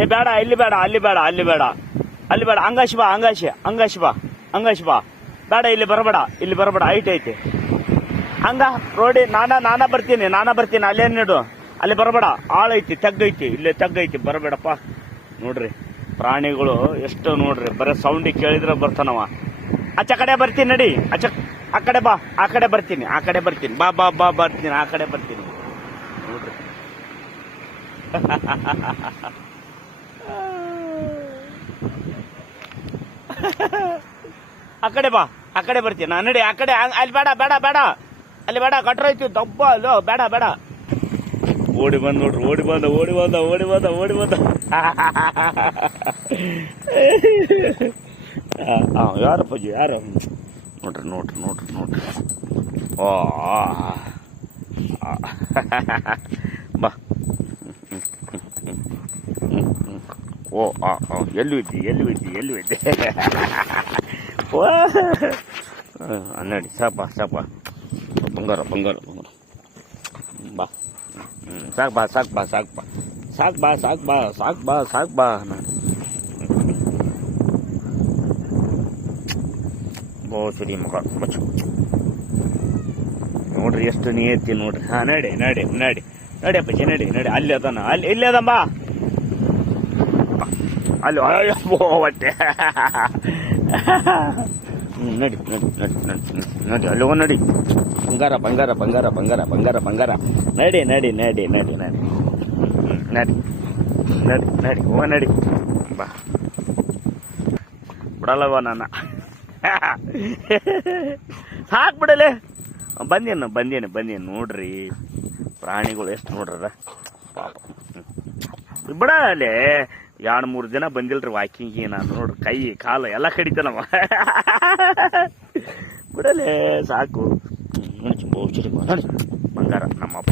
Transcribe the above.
ಏ ಬೇಡ, ಇಲ್ಲಿ ಬೇಡ, ಅಲ್ಲಿ ಬೇಡ, ಅಲ್ಲಿ ಬೇಡ, ಅಲ್ಲಿ ಬೇಡ. ಅಂಗಾಶ್ ಬಾ, ಅಂಗಾಶ್, ಅಂಗಾಶ್ ಬಾ, ಅಂಗಾಶ್ ಬಾ. ಬೇಡ, ಇಲ್ಲಿ ಬರಬೇಡ, ಇಲ್ಲಿ ಬರಬೇಡ. ಹೈಟ್ ಐತಿ ಹಂಗ ರೋಡಿ. ನಾನಾ ಬರ್ತೀನಿ, ಅಲ್ಲೇನು ನೀಡು. ಅಲ್ಲಿ ಬರಬೇಡ, ಆಳೈತಿ, ತೆಗ್ಗೈತಿ, ಇಲ್ಲೇ ತೆಗ್ಗೈತಿ, ಬರಬೇಡಪ್ಪ. ನೋಡ್ರಿ ಪ್ರಾಣಿಗಳು ಎಷ್ಟು ನೋಡ್ರಿ, ಬರೀ ಸೌಂಡಿಗೆ ಕೇಳಿದ್ರೆ ಬರ್ತಾನವ. ಆಚ ಕಡೆ ಬರ್ತೀನಿ ನಡಿ, ಆ ಕಡೆ ಬಾ, ಆ ಕಡೆ ಬರ್ತೀನಿ, ಬಾ ಬಾ ಬಾ ಬರ್ತೀನಿ, ಆ ಕಡೆ ಬರ್ತೀನಿ. ನೋಡ್ರಿ ಆ ಕಡೆ ಬಾ, ಆ ಕಡೆ ಬರ್ತೀನಿ ನಾನು. ನಡಿ ಆ ಕಡೆ. ಅಲ್ಲಿ ಬೇಡ, ಬೇಡ, ಬೇಡ, ಅಲ್ಲಿ ಬೇಡ, ಕಟ್ರೈತಿ ದಬ್ಬ ಅಲ್ಲೋ, ಬೇಡ ಬೇಡ. ಓಡಿ ಬಂದ್ ನೋಡ್ರಿ, ಓಡಿ ಬಂದ. ಯಾರಪ್ಪಾಜಿ, ಯಾರು ನೋಡ್ರಿ. ಓ ಬಾ. ಓ ಎಲ್ಲಿ ಇದ್ದಿ ಓ ನಡಿ, ಸಾಪ ಬಂಗಾರ ಬಾ. ಸಾಕ್ ಬಾ. ಬೋಸಡಿ ಮಗ ಮಚ್ಚು ನೋಡ್ರಿ, ಎಷ್ಟು ನಿಯತ್ತಿ ನೋಡ್ರಿ. ಹಾ ನಡಿ ಅಪ್ಪಾಜಿ, ನಡಿ. ಅಲ್ಲಿ ಅದಾನ, ಇಲ್ಲಿ ಅದ ಬಾ. ಅಲ್ಲಿ ಹೊಟ್ಟೆ ನಡಿ ಅಲ್ಲಿ ನಡಿ. ಬಂಗಾರ ನಡಿ. ನಡಿ ಬಾ. ಬಿಡಲ್ಲವ ನನ್ನ. ಹಾಕ್ಬಿಡಲೆ. ಬಂದೇನು ನೋಡ್ರಿ. ಪ್ರಾಣಿಗಳು ಎಷ್ಟು ನೋಡ್ರ ಪಾಪ. ಬಿಡಲೆ. 2-3 ದಿನ ಬಂದಿಲ್ರಿ ವಾಕಿಂಗ್. ನಾನು ನೋಡ್ರಿ ಕೈ ಕಾಲು ಎಲ್ಲ ಕಡಿತಾನವ. ಬಿಡಲೆ ಸಾಕು. ಬಂಗಾರ ನಮ್ಮಪ್ಪ.